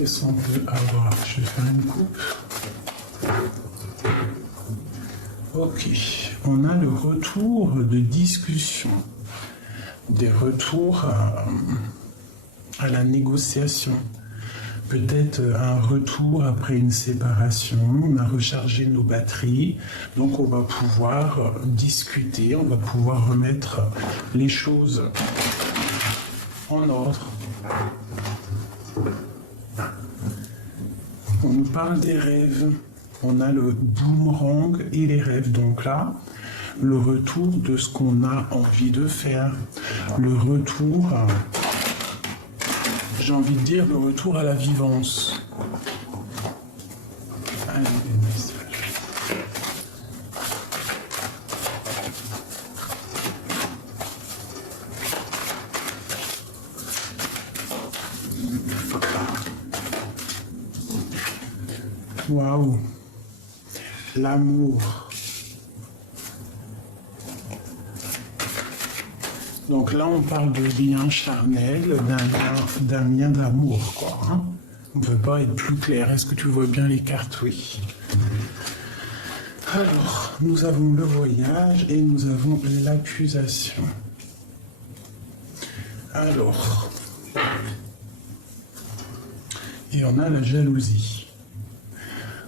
Qu'est-ce qu'on peut avoir? Je vais faire une coupe. Ok, on a le retour de discussion, des retours à la négociation. Peut-être un retour après une séparation, on a rechargé nos batteries, donc on va pouvoir discuter, on va pouvoir remettre les choses en ordre. On nous parle des rêves, on a le boomerang et les rêves, donc là, le retour de ce qu'on a envie de faire, le retour... J'ai envie de dire le retour à la vivance. Allez, des messages. Waouh. L'amour. Donc là, on parle de lien charnel, d'un lien d'amour, quoi. Hein, on ne peut pas être plus clair. Est-ce que tu vois bien les cartes? Oui. Alors, nous avons le voyage et nous avons l'accusation. Alors, et on a la jalousie.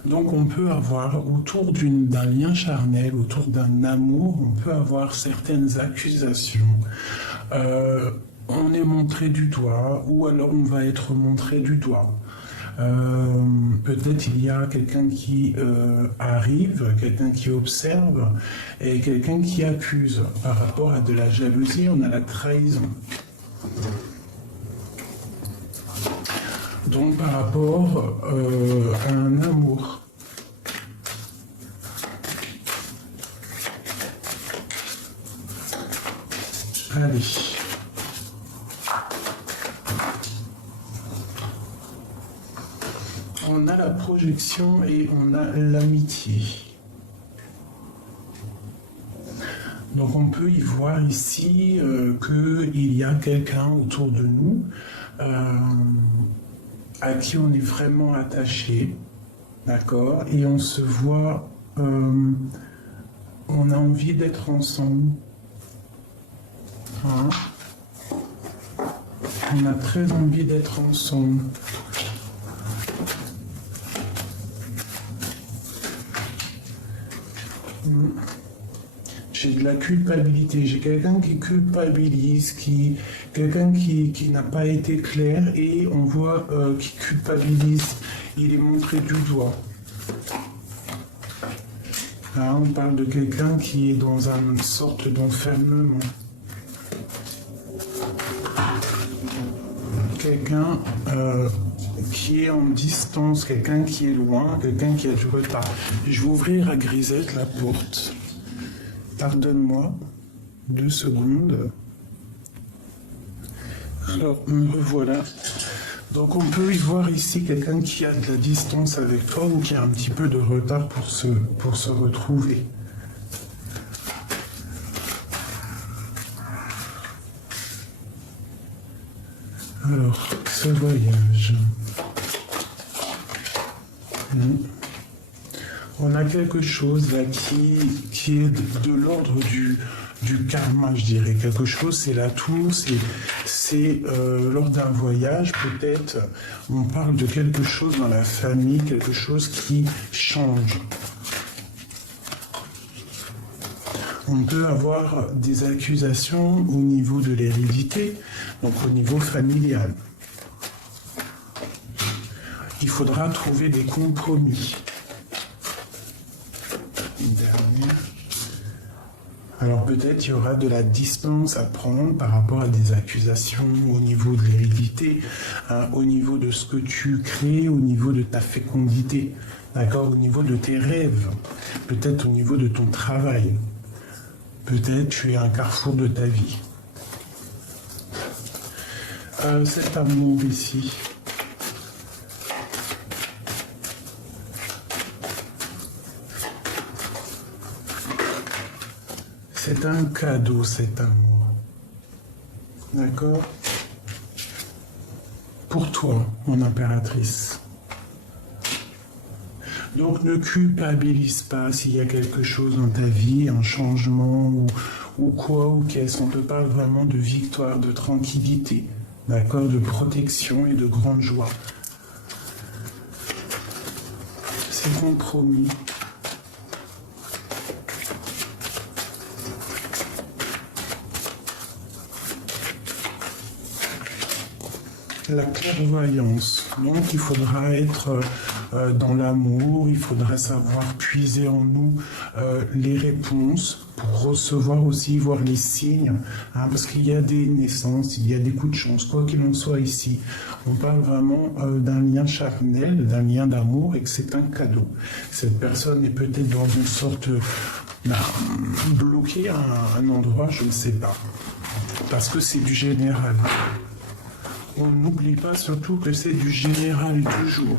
Donc on peut avoir, autour d'un lien charnel, autour d'un amour, on peut avoir certaines accusations. On est montré du doigt, ou alors on va être montré du doigt. Peut-être il y a quelqu'un qui arrive, quelqu'un qui observe, et quelqu'un qui accuse. Par rapport à de la jalousie, on a la trahison. Donc par rapport à un amour. Allez. On a la projection et on a l'amitié. Donc on peut y voir ici qu'il y a quelqu'un autour de nous à qui on est vraiment attaché, d'accord, et on se voit, on a envie d'être ensemble. Hein? On a très envie d'être ensemble. J'ai de la culpabilité, j'ai quelqu'un qui culpabilise, quelqu'un qui n'a pas été clair et on voit qu'il culpabilise, il est montré du doigt. Là, on parle de quelqu'un qui est dans une sorte d'enfermement. Quelqu'un qui est en distance, quelqu'un qui est loin, quelqu'un qui a du retard. Je vais ouvrir à Grisette la porte. Pardonne-moi, 2 secondes. Alors, me revoilà. Donc, on peut y voir ici quelqu'un qui a de la distance avec toi ou qui a un petit peu de retard pour se retrouver. Alors, ce voyage. On a quelque chose là qui est de l'ordre du karma, je dirais. Quelque chose, c'est la tour, c'est lors d'un voyage, peut-être, on parle de quelque chose dans la famille, quelque chose qui change. On peut avoir des accusations au niveau de l'hérédité, donc au niveau familial. Il faudra trouver des compromis. Une dernière. Alors peut-être il y aura de la distance à prendre par rapport à des accusations au niveau de l'hérédité, au niveau de ce que tu crées, au niveau de ta fécondité, d'accord, au niveau de tes rêves, peut-être au niveau de ton travail. Peut-être tu es à un carrefour de ta vie. Cet amour ici. C'est un cadeau, cet amour. D'accord? pour toi, mon impératrice. Donc ne culpabilise pas s'il y a quelque chose dans ta vie, un changement ou quoi ou qu'est-ce. On te parle vraiment de victoire, de tranquillité, d'accord, de protection et de grande joie. C'est compromis. La clairvoyance. Donc il faudra être dans l'amour, il faudra savoir puiser en nous les réponses pour recevoir aussi, voir les signes, hein, parce qu'il y a des naissances, il y a des coups de chance, quoi qu'il en soit ici. On parle vraiment d'un lien charnel, d'un lien d'amour et que c'est un cadeau. Cette personne est peut-être dans une sorte bloquée à un endroit, je ne sais pas, parce que c'est du général. On n'oublie pas surtout que c'est du général toujours.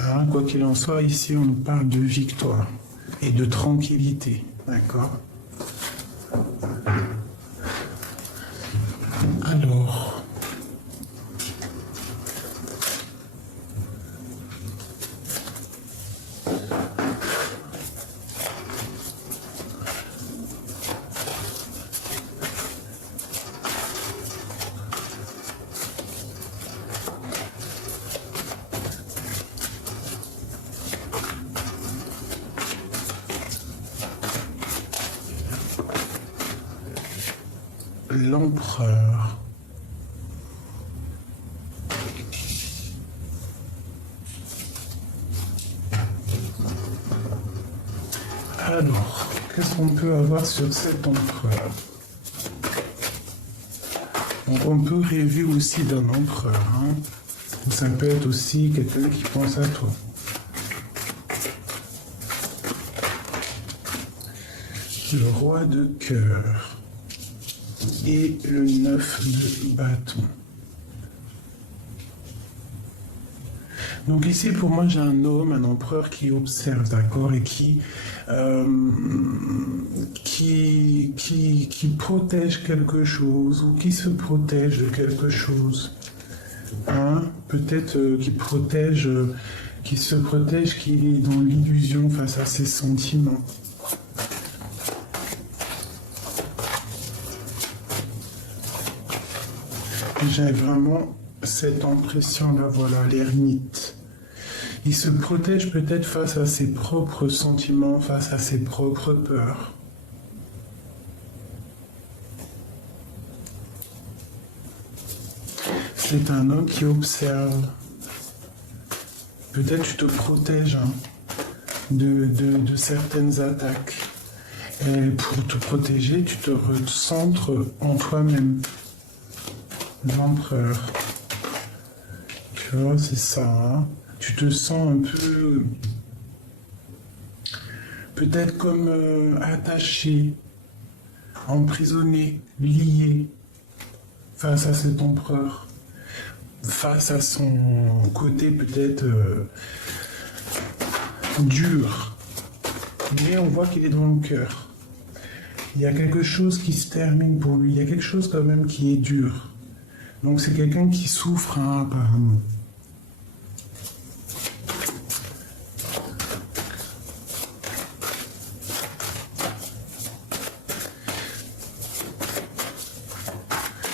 Hein, quoi qu'il en soit, ici on nous parle de victoire et de tranquillité. D'accord? Alors. L'empereur. Alors, qu'est-ce qu'on peut avoir sur cet empereur? Donc, on peut rêver aussi d'un empereur. Hein. Ça peut être aussi quelqu'un qui pense à toi. Le roi de cœur. Et le 9 de bâton. Donc ici, pour moi, j'ai un homme, un empereur qui observe, d'accord, et qui protège quelque chose, ou qui se protège de quelque chose. Hein? Peut-être qui se protège, qui est dans l'illusion face à ses sentiments. J'ai vraiment cette impression-là, voilà, l'ermite. Il se protège peut-être face à ses propres sentiments, face à ses propres peurs. C'est un homme qui observe. Peut-être tu te protèges hein, de certaines attaques. Et pour te protéger, tu te recentres en toi-même. L'empereur. Tu vois, c'est ça. Hein? Tu te sens un peu... peut-être comme attaché, emprisonné, lié face à cet empereur. Face à son côté peut-être dur. Mais on voit qu'il est dans le cœur. Il y a quelque chose qui se termine pour lui. Il y a quelque chose quand même qui est dur. Donc c'est quelqu'un qui souffre hein, apparemment.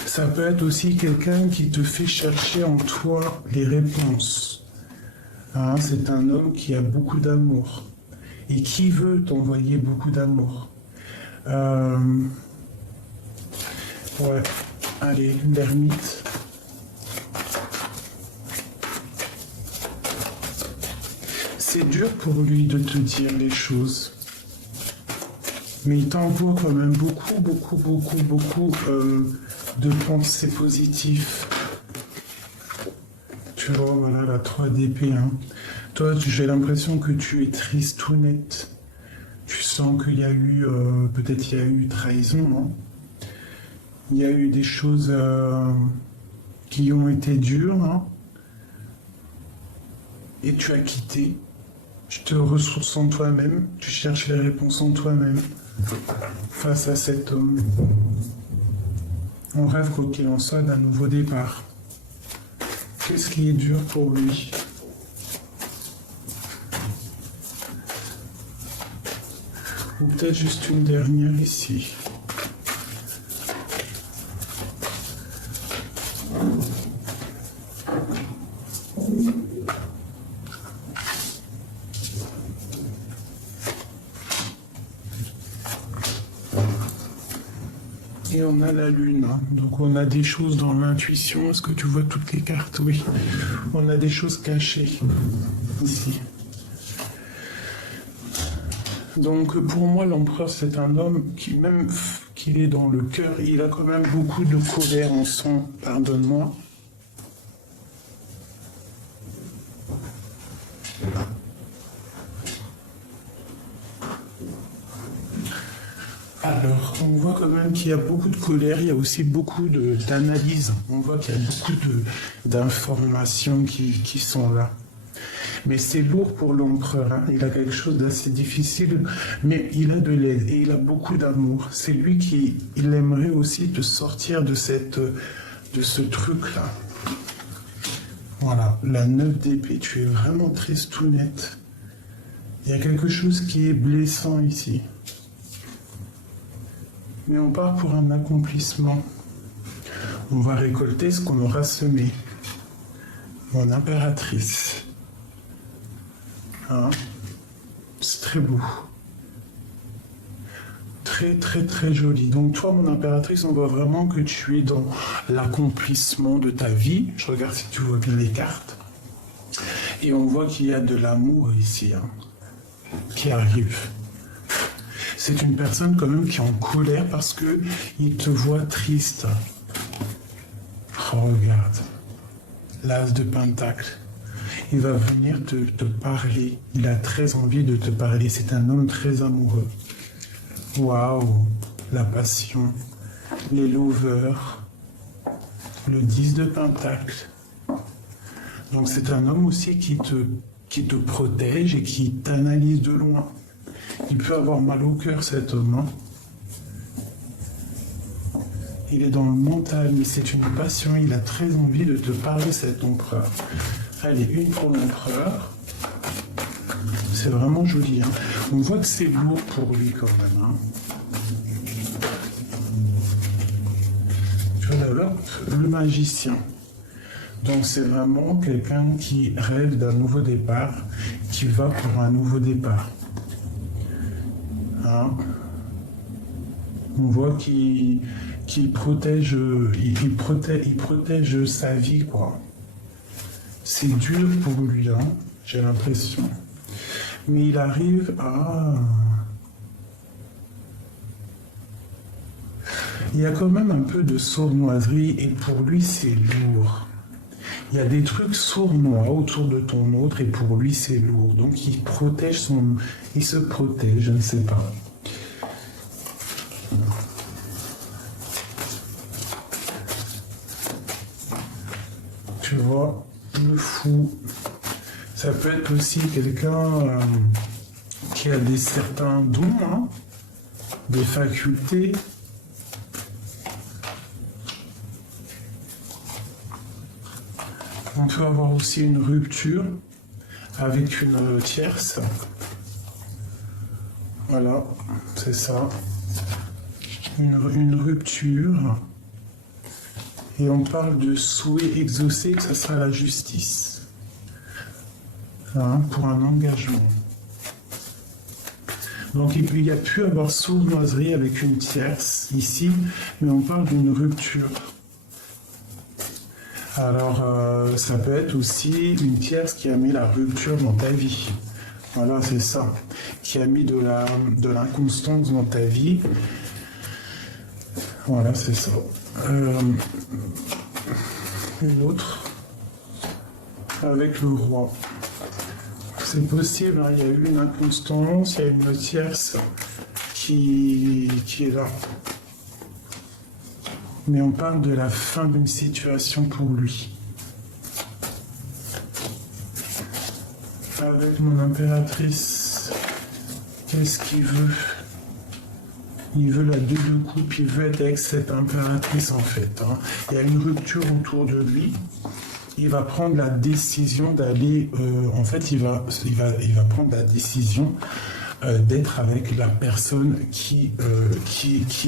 Ça peut être aussi quelqu'un qui te fait chercher en toi les réponses. Hein, c'est un homme qui a beaucoup d'amour et qui veut t'envoyer beaucoup d'amour. Ouais, allez, l'ermite. C'est dur pour lui de te dire les choses. Mais il t'envoie quand même beaucoup de pensées positives. Tu vois, voilà la 3 d'épée. Hein. Toi, j'ai l'impression que tu es triste ou net. Tu sens qu'il y a eu, peut-être il y a eu trahison, non? Il y a eu des choses qui ont été dures, hein? Et tu as quitté. Tu te ressources en toi-même, tu cherches les réponses en toi-même face à cet homme. On rêve, quoi qu'il en soit, d'un nouveau départ. Qu'est-ce qui est dur pour lui? Ou peut-être juste une dernière ici. Et on a la lune, hein. Donc on a des choses dans l'intuition. Est-ce que tu vois toutes les cartes? Oui. On a des choses cachées ici. Donc pour moi, l'empereur, c'est un homme qui, même qu'il est dans le cœur, il a quand même beaucoup de colère en son, pardonne-moi. Alors, on voit quand même qu'il y a beaucoup de colère, il y a aussi beaucoup d'analyse. On voit qu'il y a beaucoup d'informations qui sont là. Mais c'est lourd pour l'empereur, hein. Il a quelque chose d'assez difficile, mais il a de l'aide et il a beaucoup d'amour. C'est lui il aimerait aussi te sortir de ce truc-là. Voilà, la 9 d'épée, tu es vraiment triste tout net. Il y a quelque chose qui est blessant ici. Mais on part pour un accomplissement. On va récolter ce qu'on aura semé. Mon impératrice. Hein? C'est très beau. Très, très, très joli. Donc toi, mon impératrice, on voit vraiment que tu es dans l'accomplissement de ta vie. Je regarde si tu vois bien les cartes. Et on voit qu'il y a de l'amour ici, hein, qui arrive. C'est une personne quand même qui est en colère parce que il te voit triste. Oh, regarde. L'as de Pentacle. Il va venir te parler. Il a très envie de te parler. C'est un homme très amoureux. Waouh, la passion, les lovers, le 10 de Pentacle. Donc c'est un homme aussi qui te protège et qui t'analyse de loin. Il peut avoir mal au cœur, cet homme, hein. Il est dans le mental, mais c'est une passion. Il a très envie de te parler, cet empereur. Allez, une pour l'empereur. C'est vraiment joli, hein. On voit que c'est lourd pour lui quand même, hein. Je développe le magicien. Donc c'est vraiment quelqu'un qui rêve d'un nouveau départ, qui va pour un nouveau départ. Hein? On voit qu'il protège, il protège sa vie, quoi. C'est dur pour lui, hein, j'ai l'impression. Mais il arrive à... Il y a quand même un peu de sournoiserie et pour lui, c'est lourd. Il y a des trucs sournois autour de ton autre et pour lui, c'est lourd. Donc, il protège il se protège, je ne sais pas. Tu vois, le fou. Ça peut être aussi quelqu'un qui a certains dons, hein, des facultés. On peut avoir aussi une rupture avec une tierce. Voilà, c'est ça. Une rupture. Et on parle de souhait exaucé, que ça sera la justice. Hein, pour un engagement. Donc il y a pu avoir sournoiserie avec une tierce ici, mais on parle d'une rupture. Alors ça peut être aussi une tierce qui a mis la rupture dans ta vie. Voilà, c'est ça. Qui a mis de l'inconstance dans ta vie. Voilà, c'est ça. Une autre avec le roi. C'est possible, hein, il y a eu une inconstance, il y a une tierce qui est là. Mais on parle de la fin d'une situation pour lui. Avec mon impératrice, qu'est-ce qu'il veut? Il veut la 2 de coupe, il veut être avec cette impératrice en fait, hein. Il y a une rupture autour de lui. il va prendre la décision d'aller, en fait, il va prendre la décision d'être avec la personne qui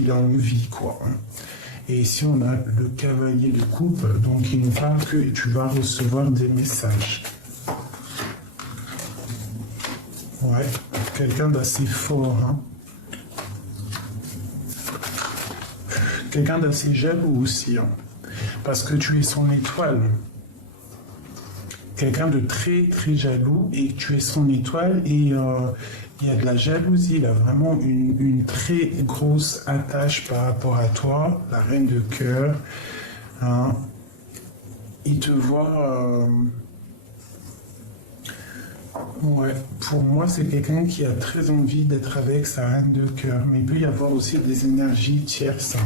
a envie, quoi. Et ici, on a le cavalier de coupe, donc il nous parle que tu vas recevoir des messages. Ouais, quelqu'un d'assez fort, hein. Quelqu'un d'assez jaloux aussi, hein, parce que tu es son étoile. Quelqu'un de très très jaloux et tu es son étoile et il y a de la jalousie, il a vraiment une très grosse attache par rapport à toi, la reine de cœur. Hein. Il te voit... Ouais, pour moi, c'est quelqu'un qui a très envie d'être avec sa reine de cœur. Mais il peut y avoir aussi des énergies tierces.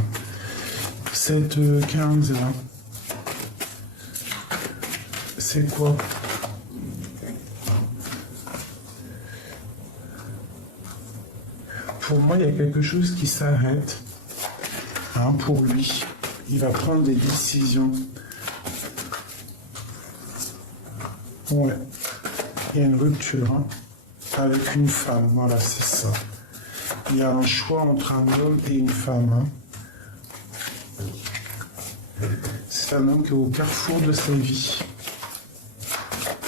Cette 15 là, c'est quoi? Pour moi, il y a quelque chose qui s'arrête, hein, pour lui. Il va prendre des décisions. Ouais. Il y a une rupture, hein, avec une femme. Voilà, c'est ça. Il y a un choix entre un homme et une femme. Hein. C'est un homme qui est au carrefour de sa vie.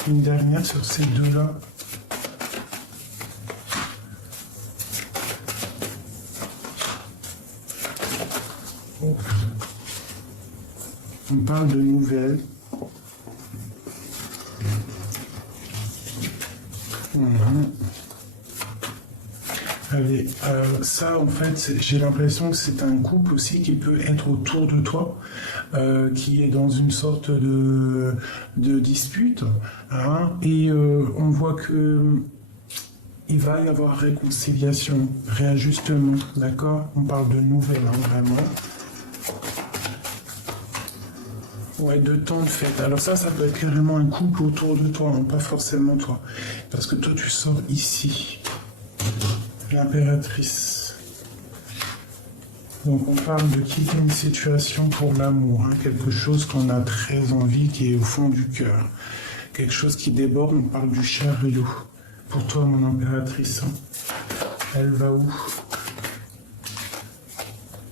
Une dernière sur ces deux-là. On parle de nouvelles. Allez, ça en fait, j'ai l'impression que c'est un couple aussi qui peut être autour de toi, qui est dans une sorte de dispute, hein, et on voit que il va y avoir réconciliation, réajustement, d'accord? On parle de nouvelles, hein, vraiment. Ouais, de temps de fête. Alors ça peut être carrément un couple autour de toi, hein, pas forcément toi. Parce que toi, tu sors ici. L'impératrice. Donc on parle de quitter une situation pour l'amour, hein, quelque chose qu'on a très envie, qui est au fond du cœur. Quelque chose qui déborde, on parle du chariot. Pour toi, mon impératrice, hein, elle va où?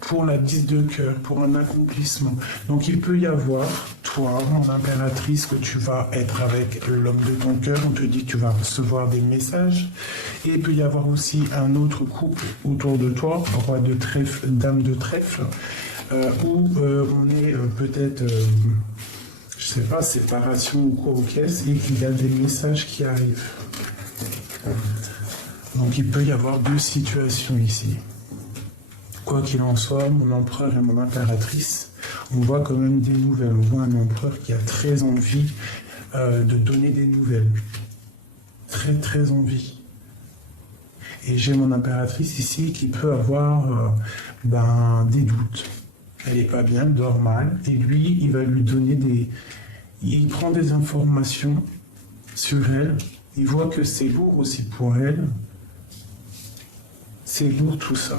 Pour la 10 de cœur, pour un accomplissement. Donc il peut y avoir, toi, mon impératrice, que tu vas être avec l'homme de ton cœur, on te dit que tu vas recevoir des messages, et il peut y avoir aussi un autre couple autour de toi, roi de trèfle, dame de trèfle, où on est peut-être, je sais pas, séparation ou quoi aux caisses, et qu'il y a des messages qui arrivent. Donc il peut y avoir deux situations ici. Quoi qu'il en soit, mon empereur et mon impératrice, on voit quand même des nouvelles. On voit un empereur qui a très envie de donner des nouvelles. Très, très envie. Et j'ai mon impératrice ici qui peut avoir des doutes. Elle n'est pas bien, elle dort mal. Et lui, il va lui donner des... Il prend des informations sur elle. Il voit que c'est lourd aussi pour elle. C'est lourd tout ça.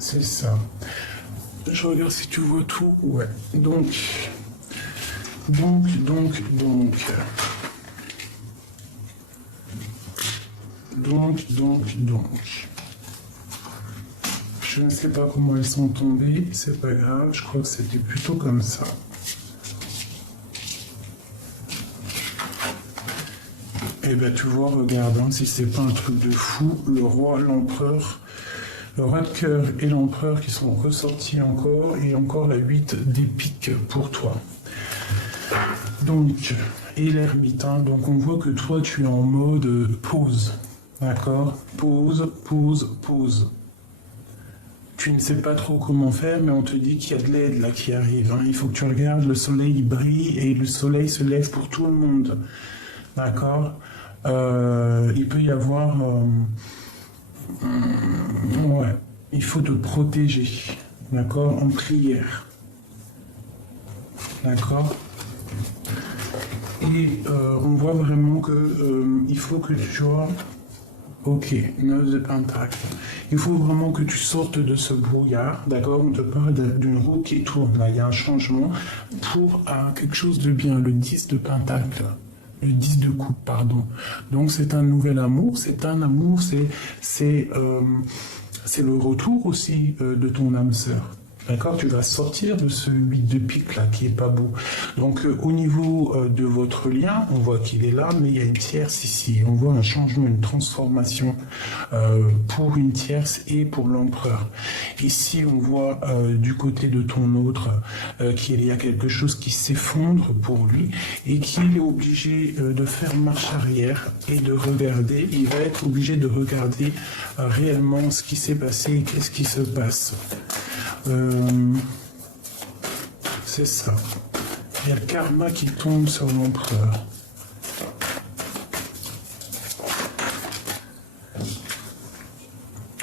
C'est ça. Je regarde si tu vois tout. Ouais. Donc. Je ne sais pas comment elles sont tombées, c'est pas grave, je crois que c'était plutôt comme ça. Et ben tu vois, regarde, hein, si c'est pas un truc de fou, le roi, l'empereur, le roi de cœur et l'empereur qui sont ressortis encore, et encore la 8 d'épique pour toi. Donc, et l'ermite, hein, donc on voit que toi tu es en mode pause. D'accord? Pause, pause, pause. Tu ne sais pas trop comment faire, mais on te dit qu'il y a de l'aide là qui arrive. Hein. Il faut que tu regardes, le soleil brille et le soleil se lève pour tout le monde. D'accord? Il peut y avoir... ouais, il faut te protéger. D'accord? En prière. D'accord? Et on voit vraiment que il faut que tu vois... Ok, 9 de pentacle. Il faut vraiment que tu sortes de ce brouillard, d'accord? On te parle d'une roue qui tourne, là, il y a un changement pour quelque chose de bien, le 10 de pentacle. Le 10 de coupe, pardon. Donc c'est un nouvel amour, c'est un amour, c'est le retour aussi de ton âme sœur. D'accord, tu vas sortir de ce 8 de pique là qui est pas beau. Donc au niveau de votre lien, on voit qu'il est là, mais il y a une tierce ici. On voit un changement, une transformation pour une tierce et pour l'empereur. Ici, on voit du côté de ton autre qu'il y a quelque chose qui s'effondre pour lui et qu'il est obligé de faire marche arrière et de regarder. Il va être obligé de regarder réellement ce qui s'est passé et qu'est-ce qui se passe. C'est ça. Il y a le karma qui tombe sur l'empereur.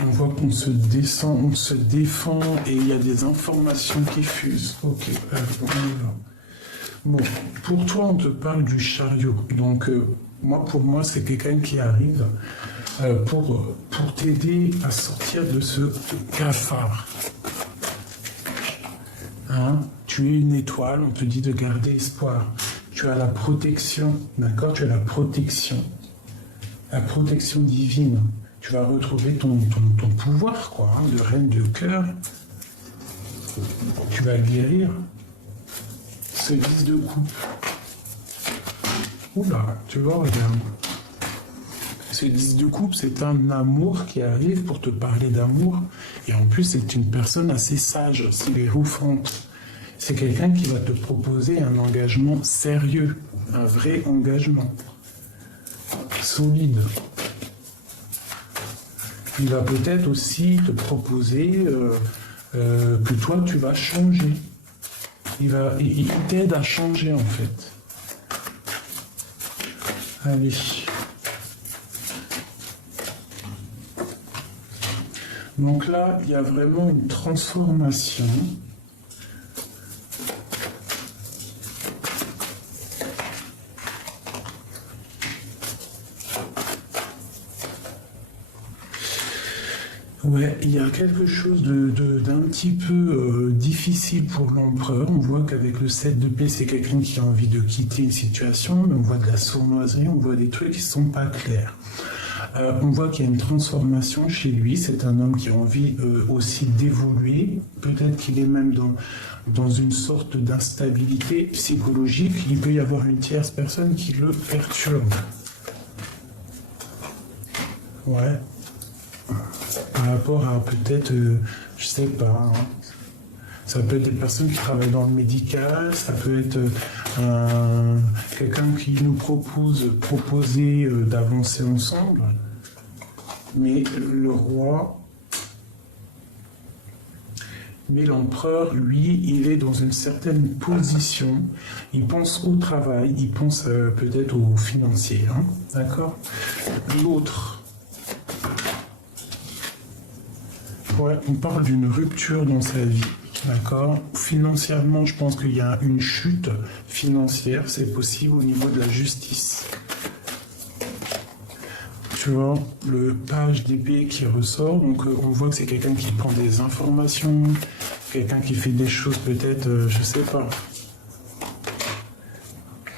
On voit qu'on se descend, on se défend et il y a des informations qui fusent. Ok, on y va. Bon, pour toi, on te parle du chariot. Donc, pour moi, c'est quelqu'un qui arrive pour t'aider à sortir de ce cafard. Hein? Tu es une étoile, on te dit de garder espoir. Tu as la protection, d'accord? Tu as la protection divine. Tu vas retrouver ton pouvoir, quoi, hein, de reine de cœur. Tu vas guérir ce 10 de coupe. Oula, tu vois, regarde. Ce 10 de coupe, c'est un amour qui arrive pour te parler d'amour. Et en plus, c'est une personne assez sage, c'est rouffante. C'est quelqu'un qui va te proposer un engagement sérieux, un vrai engagement, solide. Il va peut-être aussi te proposer que toi, tu vas changer. Il t'aide à changer, en fait. Allez. Donc là, il y a vraiment une transformation. Ouais, il y a quelque chose d'un petit peu difficile pour l'empereur. On voit qu'avec le 7 de paix, c'est quelqu'un qui a envie de quitter une situation, mais on voit de la sournoiserie, on voit des trucs qui ne sont pas clairs. On voit qu'il y a une transformation chez lui. C'est un homme qui a envie aussi d'évoluer. Peut-être qu'il est même dans une sorte d'instabilité psychologique. Il peut y avoir une tierce personne qui le perturbe. Ouais. Par rapport à peut-être, je sais pas, hein. Ça peut être des personnes qui travaillent dans le médical, ça peut être quelqu'un qui nous proposer d'avancer ensemble. Mais le roi, mais l'empereur, lui, il est dans une certaine position. Il pense au travail, il pense peut-être au financier, hein, d'accord? L'autre, ouais, on parle d'une rupture dans sa vie. D'accord. Financièrement, je pense qu'il y a une chute financière, c'est possible au niveau de la justice. Tu vois, le page d'épée qui ressort, donc on voit que c'est quelqu'un qui prend des informations, quelqu'un qui fait des choses peut-être, je sais pas.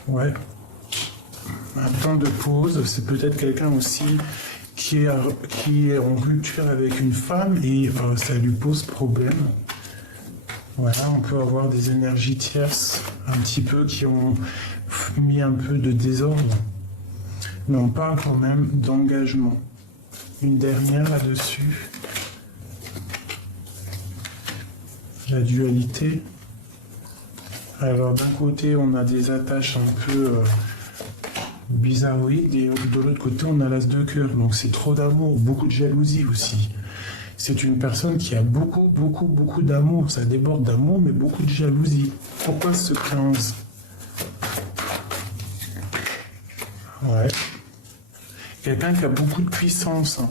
Ouais. Un temps de pause, c'est peut-être quelqu'un aussi qui est en rupture avec une femme et ça lui pose problème. Voilà, on peut avoir des énergies tierces un petit peu qui ont mis un peu de désordre. Mais on parle quand même d'engagement. Une dernière là-dessus. La dualité. Alors d'un côté, on a des attaches un peu bizarroïde, et de l'autre côté, on a l'as de cœur. Donc c'est trop d'amour, beaucoup de jalousie aussi. C'est une personne qui a beaucoup, beaucoup, beaucoup d'amour. Ça déborde d'amour, mais beaucoup de jalousie. Pourquoi ce 15? Ouais. Quelqu'un qui a beaucoup de puissance. Hein.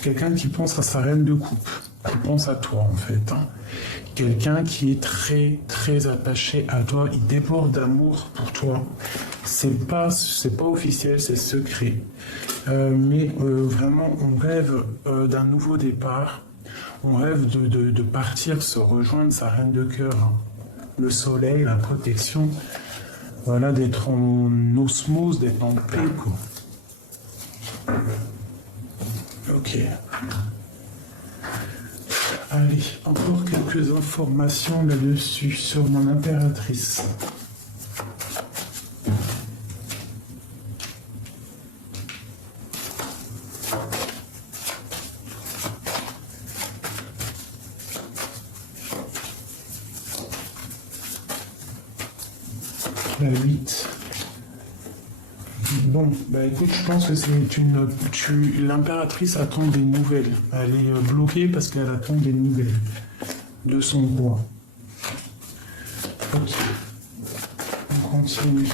Quelqu'un qui pense à sa reine de coupe. Qui pense à toi, en fait. Hein. Quelqu'un qui est très, très attaché à toi. Il déborde d'amour pour toi. C'est pas officiel, c'est secret. Mais vraiment, on rêve d'un nouveau départ. On rêve de partir, se rejoindre sa reine de cœur. Hein. Le soleil, la protection. Voilà, d'être en osmose, d'être en paix, quoi. Ok. Allez, encore quelques informations là-dessus sur mon impératrice. La 8. Bon, bah écoute, je pense que c'est l'impératrice attend des nouvelles. Elle est bloquée parce qu'elle attend des nouvelles de son roi. Ok. On continue.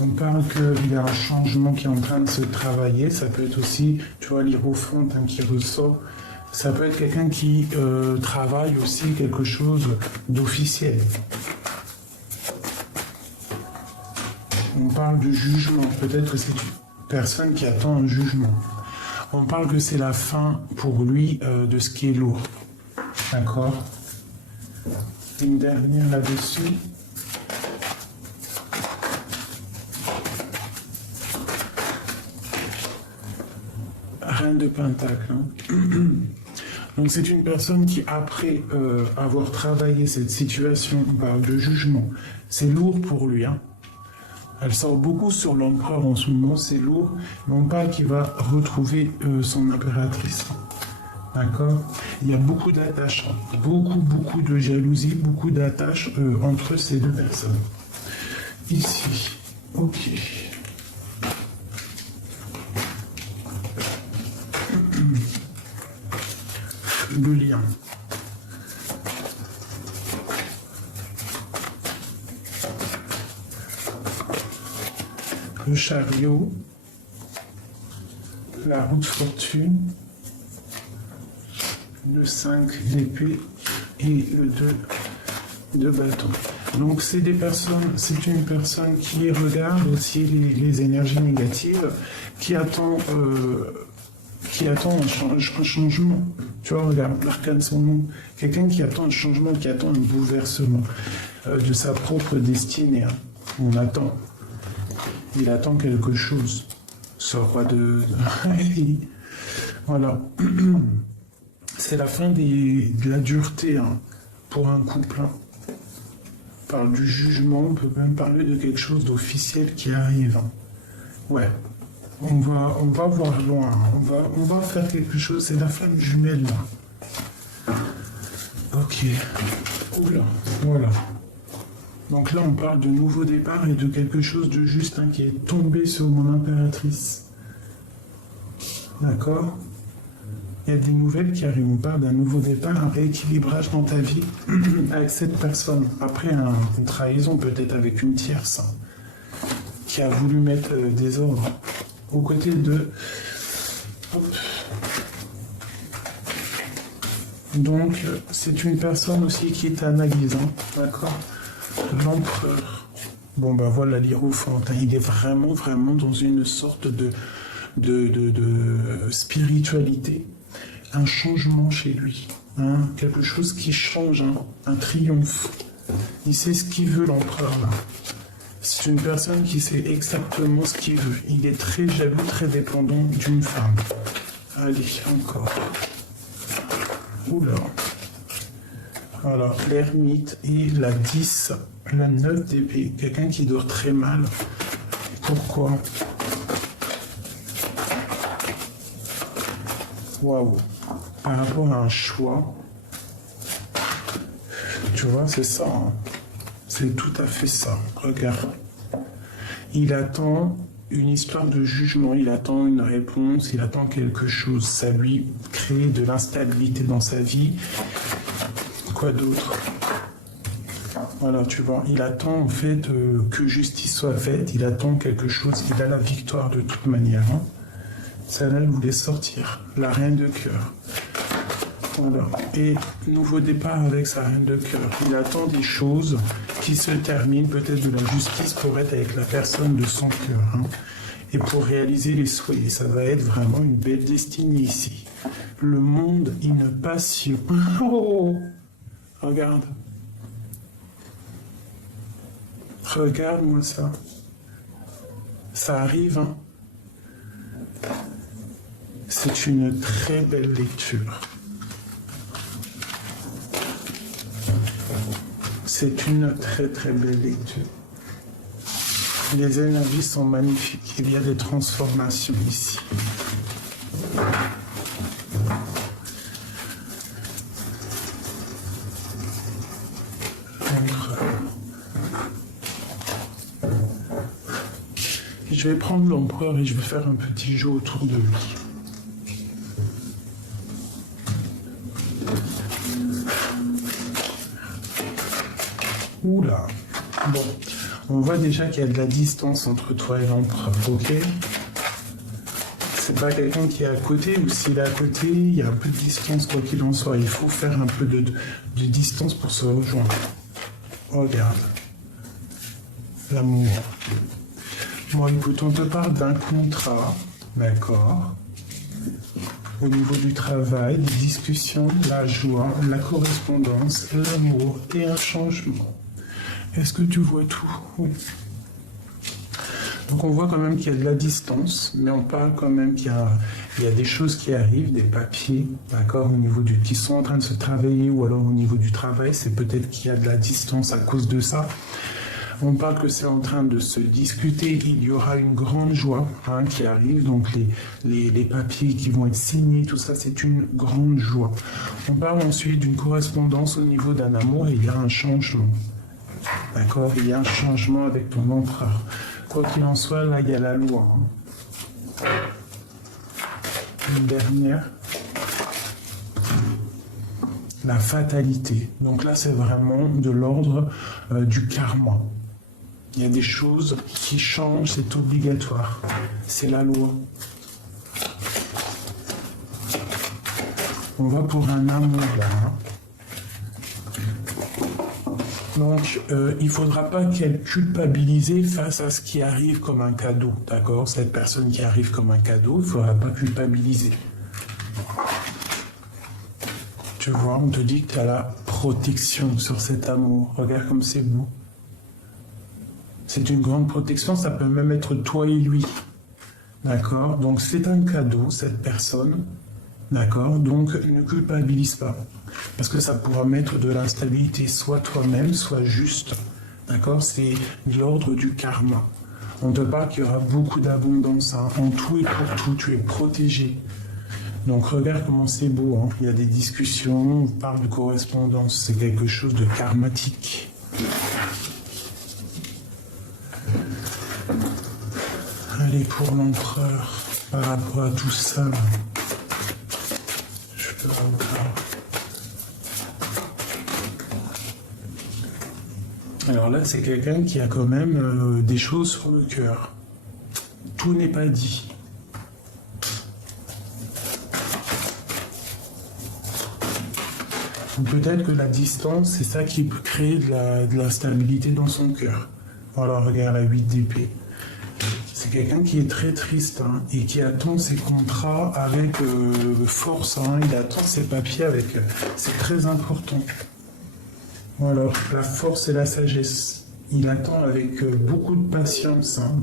On parle qu'il y a un changement qui est en train de se travailler. Ça peut être aussi, tu vois, l'hiérophant qui ressort. Ça peut être quelqu'un qui travaille aussi quelque chose d'officiel. On parle de jugement. Peut-être que c'est une personne qui attend un jugement. On parle que c'est la fin pour lui de ce qui est lourd. D'accord? Une dernière là-dessus. Reine de Pentacle. Hein. Donc c'est une personne qui, après avoir travaillé cette situation, on parle de jugement. C'est lourd pour lui. Hein. Elle sort beaucoup sur l'empereur en ce moment, c'est lourd. Mais on parle qu'il va retrouver son impératrice. D'accord? Il y a beaucoup d'attaches, beaucoup de jalousie, beaucoup d'attaches entre ces deux personnes. Ici, ok. Le lien. Le chariot, la roue de fortune, le 5 d'épée et le 2 de bâton. Donc c'est une personne qui regarde aussi les énergies négatives, qui attend un changement. Tu vois, regarde, l'arcane son nom. Quelqu'un qui attend un changement, qui attend un bouleversement de sa propre destinée. Hein. On attend. Il attend quelque chose. Ce roi de... Voilà. C'est la fin de la dureté hein, pour un couple. Hein. On parle du jugement, on peut même parler de quelque chose d'officiel qui arrive. Hein. Ouais. On va voir loin. On va faire quelque chose. C'est la flamme jumelle là. Ok. Oula. Voilà. Donc là, on parle de nouveau départ et de quelque chose de juste hein, qui est tombé sur mon impératrice. D'accord? Il y a des nouvelles qui arrivent. On parle d'un nouveau départ, un rééquilibrage dans ta vie avec cette personne. Après, une trahison peut-être avec une tierce hein, qui a voulu mettre des ordres aux côtés de... Hop. Donc, c'est une personne aussi qui est analysante. D'accord? L'empereur. Bon ben voilà l'hiérophant. Il est vraiment dans une sorte de spiritualité. Un changement chez lui. Hein, quelque chose qui change. Hein, un triomphe. Il sait ce qu'il veut l'empereur là. C'est une personne qui sait exactement ce qu'il veut. Il est très jaloux, très dépendant d'une femme. Allez, encore. Oula. Voilà, l'ermite et la 10, la 9 d'épée. Quelqu'un qui dort très mal. Pourquoi? Waouh. Par rapport à un choix, tu vois, c'est ça. Hein. C'est tout à fait ça. Regarde. Il attend une histoire de jugement, il attend une réponse, il attend quelque chose. Ça lui crée de l'instabilité dans sa vie. Quoi d'autre? Voilà, tu vois, il attend en fait que justice soit faite, il attend quelque chose, il a la victoire de toute manière. Hein. Celle-là, elle voulait sortir, la reine de cœur. Voilà. Et nouveau départ avec sa reine de cœur. Il attend des choses qui se terminent, peut-être de la justice pour être avec la personne de son cœur. Hein. Et pour réaliser les souhaits. Et ça va être vraiment une belle destinée ici. Le monde, une passion. Oh, regarde. Regarde-moi ça. Ça arrive, hein. C'est une très belle lecture. C'est une très très belle lecture. Les énergies sont magnifiques. Il y a des transformations ici. Je vais prendre l'empereur et je vais faire un petit jeu autour de lui. Oula. Bon, on voit déjà qu'il y a de la distance entre toi et l'empereur, ok? C'est pas quelqu'un qui est à côté, ou s'il est à côté, il y a un peu de distance, quoi qu'il en soit. Il faut faire un peu de distance pour se rejoindre. Regarde. L'amour. Bon, écoute, on te parle d'un contrat, d'accord? Au niveau du travail, des discussions, la joie, la correspondance, l'amour et un changement. Est-ce que tu vois tout? Oui. Donc on voit quand même qu'il y a de la distance, mais on parle quand même qu'il y a des choses qui arrivent, des papiers, d'accord, au niveau qui sont en train de se travailler, ou alors au niveau du travail, c'est peut-être qu'il y a de la distance à cause de ça. On parle que c'est en train de se discuter, il y aura une grande joie qui arrive, donc les papiers qui vont être signés, tout ça, c'est une grande joie. On parle ensuite d'une correspondance au niveau d'un amour, et il y a un changement. D'accord? Il y a un changement avec ton empereur. Quoi qu'il en soit, là, il y a la loi. Hein. Une dernière. La fatalité. Donc là, c'est vraiment de l'ordre du karma. Il y a des choses qui changent, c'est obligatoire. C'est la loi. On va pour un amour là. Hein. Donc, il ne faudra pas qu'elle culpabilise face à ce qui arrive comme un cadeau, d'accord? Cette personne qui arrive comme un cadeau, il ne faudra pas culpabiliser. Tu vois, on te dit que tu as la protection sur cet amour. Regarde comme c'est beau. C'est une grande protection, ça peut même être toi et lui. D'accord? Donc, c'est un cadeau, cette personne. D'accord? Donc, ne culpabilise pas. Parce que ça pourra mettre de l'instabilité, soit toi-même, soit juste. D'accord? C'est l'ordre du karma. On te parle qu'il y aura beaucoup d'abondance. Hein. En tout et pour tout, tu es protégé. Donc regarde comment c'est beau. Hein. Il y a des discussions, on parle de correspondance. C'est quelque chose de karmatique. Allez, pour l'empereur, par rapport à tout ça, je peux encore... Alors là, c'est quelqu'un qui a quand même des choses sur le cœur. Tout n'est pas dit. Ou peut-être que la distance, c'est ça qui peut créer de l'instabilité dans son cœur. Voilà, regarde la 8 d'épée. C'est quelqu'un qui est très triste hein, et qui attend ses contrats avec force. Hein, il attend ses papiers avec... c'est très important. Voilà, la force et la sagesse. Il attend avec beaucoup de patience. Hein.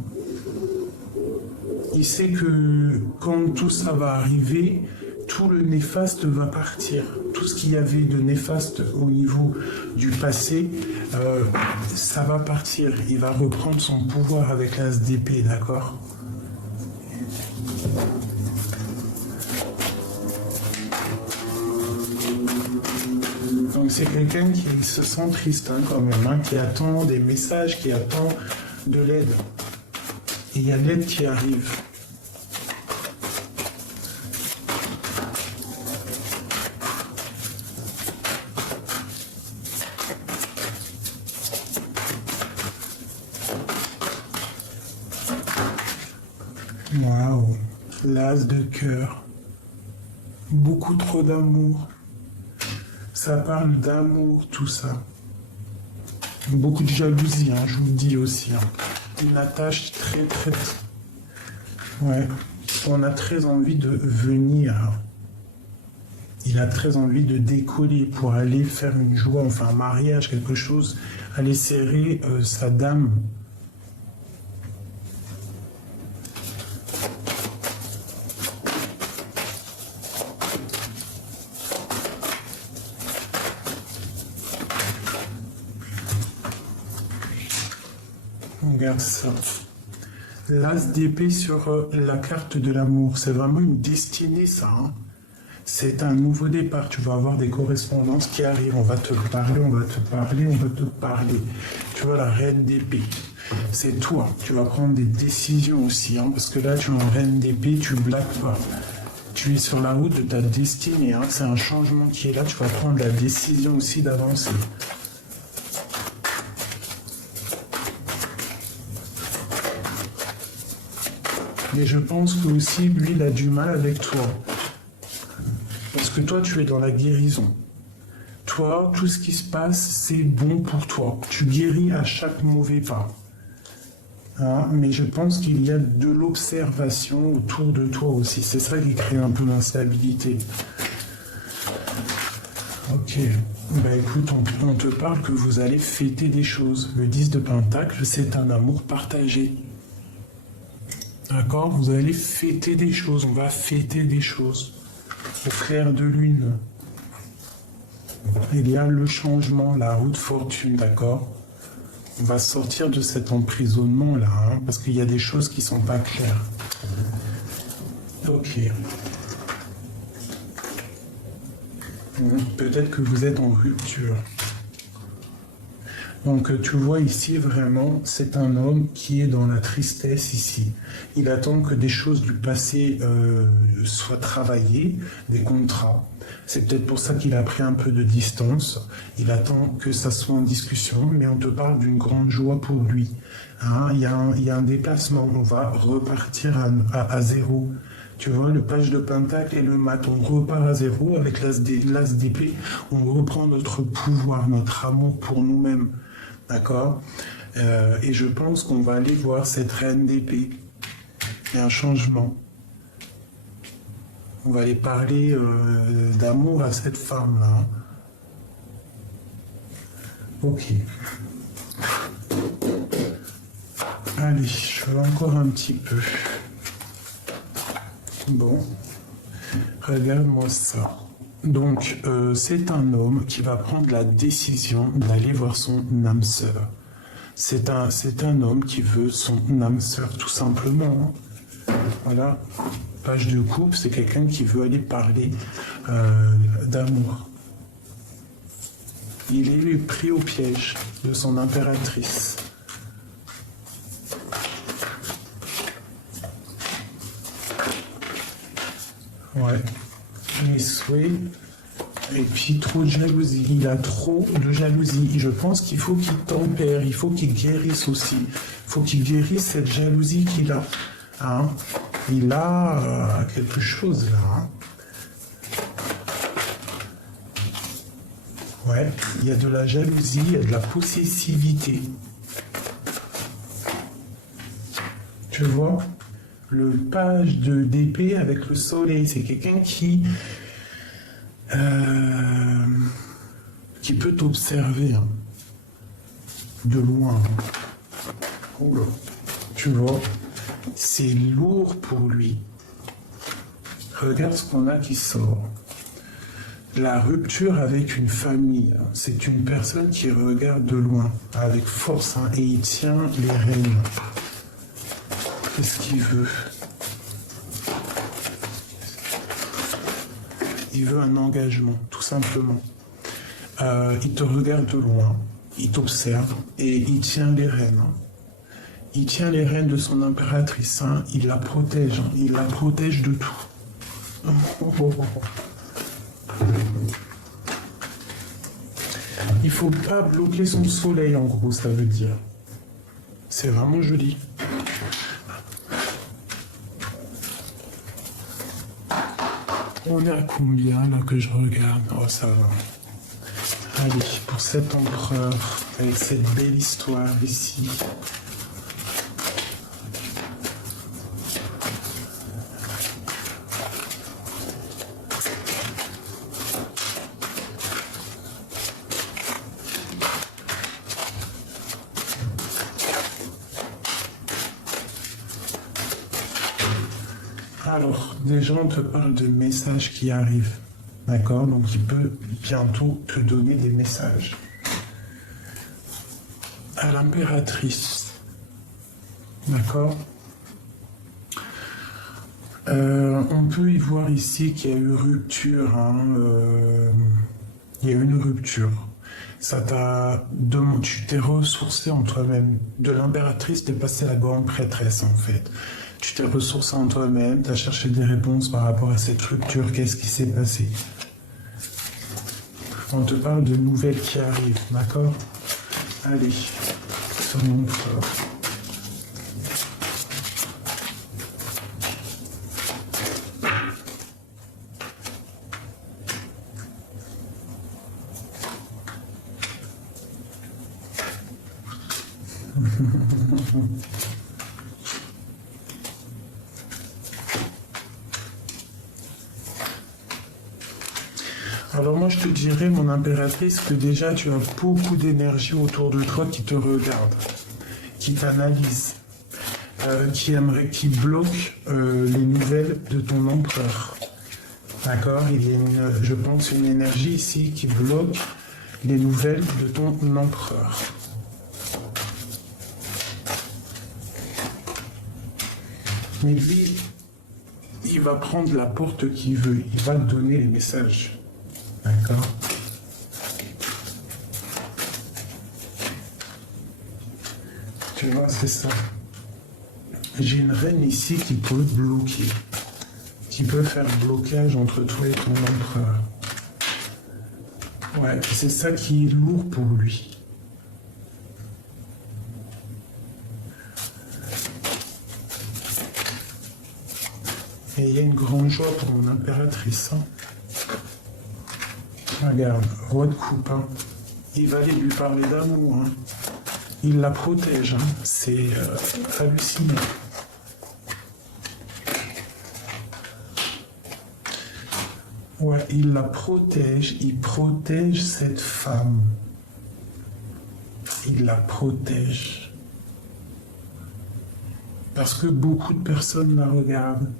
Il sait que quand tout ça va arriver, tout le néfaste va partir. Tout ce qu'il y avait de néfaste au niveau du passé, ça va partir. Il va reprendre son pouvoir avec l'as d'épée, d'accord ? Donc Donc c'est quelqu'un qui se sent triste quand même, hein, qui attend des messages, qui attend de l'aide. Et il y a l'aide qui arrive. Waouh, l'as de cœur. Beaucoup trop d'amour. Ça parle d'amour, tout ça. Beaucoup de jalousie, hein, je vous le dis aussi. Hein. Une attache très, très... Ouais, on a très envie de venir. Il a très envie de décoller pour aller faire une joie, enfin un mariage, quelque chose. Aller serrer sa dame. Regarde ça. L'as d'épée sur la carte de l'amour. C'est vraiment une destinée, ça. Hein. C'est un nouveau départ. Tu vas avoir des correspondances qui arrivent. On va te parler, on va te parler, on va te parler. Tu vois, la reine d'épée. C'est toi. Tu vas prendre des décisions aussi. Hein, parce que là, tu es en reine d'épée, tu blagues pas. Tu es sur la route de ta destinée. Hein, c'est un changement qui est là. Tu vas prendre la décision aussi d'avancer. Et je pense que aussi, lui, il a du mal avec toi. Parce que toi, tu es dans la guérison. Toi, tout ce qui se passe, c'est bon pour toi. Tu guéris à chaque mauvais pas. Hein, mais je pense qu'il y a de l'observation autour de toi aussi. C'est ça qui crée un peu d'instabilité. Ok. Bah écoute, on te parle que vous allez fêter des choses. Le 10 de Pentacle, c'est un amour partagé. D'accord? Vous allez fêter des choses, on va fêter des choses. Au clair de lune. Il y a le changement, la roue de fortune, d'accord? On va sortir de cet emprisonnement-là, hein, parce qu'il y a des choses qui ne sont pas claires. Ok. Peut-être que vous êtes en rupture. Donc tu vois ici vraiment, c'est un homme qui est dans la tristesse ici. Il attend que des choses du passé soient travaillées, des contrats. C'est peut-être pour ça qu'il a pris un peu de distance. Il attend que ça soit en discussion, mais on te parle d'une grande joie pour lui. Hein, il y a un déplacement, on va repartir à zéro. Tu vois, le page de Pentacle et le mat, on repart à zéro avec l'as d'épée. On reprend notre pouvoir, notre amour pour nous-mêmes. D'accord? Et je pense qu'on va aller voir cette reine d'épée. Il y a un changement. On va aller parler d'amour à cette femme-là. Ok. Allez, je vais encore un petit peu. Bon. Regarde-moi ça. Donc, c'est un homme qui va prendre la décision d'aller voir son âme sœur. C'est un homme qui veut son âme sœur, tout simplement. Voilà, page de coupe, c'est quelqu'un qui veut aller parler d'amour. Il est pris au piège de son impératrice. Ouais. Les souhaits, et puis trop de jalousie. Il a trop de jalousie. Je pense qu'il faut qu'il tempère, il faut qu'il guérisse aussi. Il faut qu'il guérisse cette jalousie qu'il a. Hein? Il a quelque chose là. Hein? Ouais, il y a de la jalousie, il y a de la possessivité. Tu vois? Le page d'épée avec le soleil, c'est quelqu'un qui peut t'observer hein, de loin. Oula. Tu vois, c'est lourd pour lui. Regarde ce qu'on a qui sort. La rupture avec une famille, c'est une personne qui regarde de loin, avec force, hein, et il tient les rênes. Qu'est-ce qu'il veut? Il veut un engagement, tout simplement. Il te regarde de loin, il t'observe et il tient les rênes. Il tient les rênes de son impératrice, hein. Il la protège, hein. Il la protège de tout. Il faut pas bloquer son soleil, en gros, ça veut dire. C'est vraiment joli. On est à combien là que je regarde? Oh, ça va. Allez, pour cet empereur, avec cette belle histoire ici. Alors, déjà, on te parle de messages qui arrivent. D'accord? Donc, il peut bientôt te donner des messages. À l'impératrice. D'accord? On peut y voir ici qu'il y a eu rupture. Hein, il y a eu une rupture. Ça t'a demandé, tu t'es ressourcé en toi-même. De l'impératrice, t'es passé à la grande prêtresse, en fait. Tu t'es ressourcé en toi-même, tu as cherché des réponses par rapport à cette rupture, qu'est-ce qui s'est passé. On te parle de nouvelles qui arrivent, d'accord? Allez, sur mon corps. Alors moi je te dirais, mon impératrice, que déjà tu as beaucoup d'énergie autour de toi qui te regarde, qui t'analyse, qui bloque les nouvelles de ton empereur. D'accord? Il y a je pense une énergie ici qui bloque les nouvelles de ton empereur. Mais lui, il va prendre la porte qu'il veut, il va donner les messages. D'accord? Tu vois, c'est ça. J'ai une reine ici qui peut bloquer, qui peut faire blocage entre toi et ton empereur. Ouais, c'est ça qui est lourd pour lui. Et il y a une grande joie pour mon impératrice. Hein. Regarde, roi de coupe, hein. Il va aller lui parler d'amour. Hein. Il la protège, hein. C'est hallucinant. Ouais, il la protège, il protège cette femme. Il la protège. Parce que beaucoup de personnes la regardent.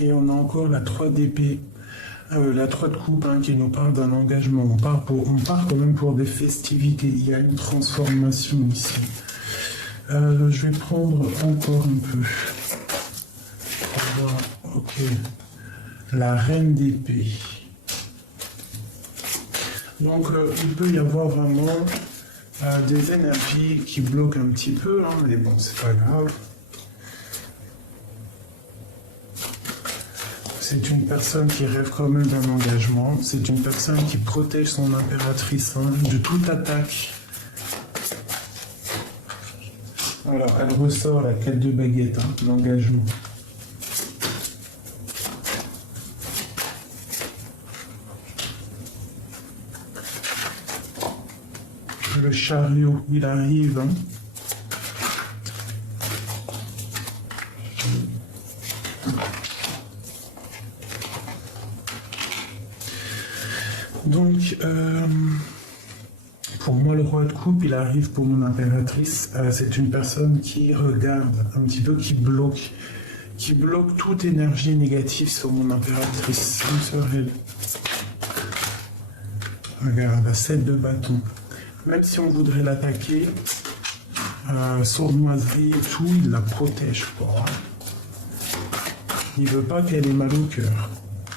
Et on a encore la 3 d'épée, la 3 de coupe, hein, qui nous parle d'un engagement. On part quand même pour des festivités. Il y a une transformation ici. Je vais prendre encore un peu. Ok. La reine d'épée. Donc, il peut y avoir vraiment des énergies qui bloquent un petit peu, hein, mais bon, c'est pas grave. C'est une personne qui rêve quand même d'un engagement. C'est une personne qui protège son impératrice, hein, de toute attaque. Alors, elle ressort la 4 de baguette, hein, l'engagement. Le chariot, il arrive. Hein. Donc, pour moi, le roi de coupe, il arrive pour mon impératrice. C'est une personne qui regarde un petit peu, qui bloque toute énergie négative sur mon impératrice. Sur elle. Regarde, la 7 de bâton. Même si on voudrait l'attaquer, sournoiserie et tout, il la protège, quoi. Il veut pas qu'elle ait mal au cœur,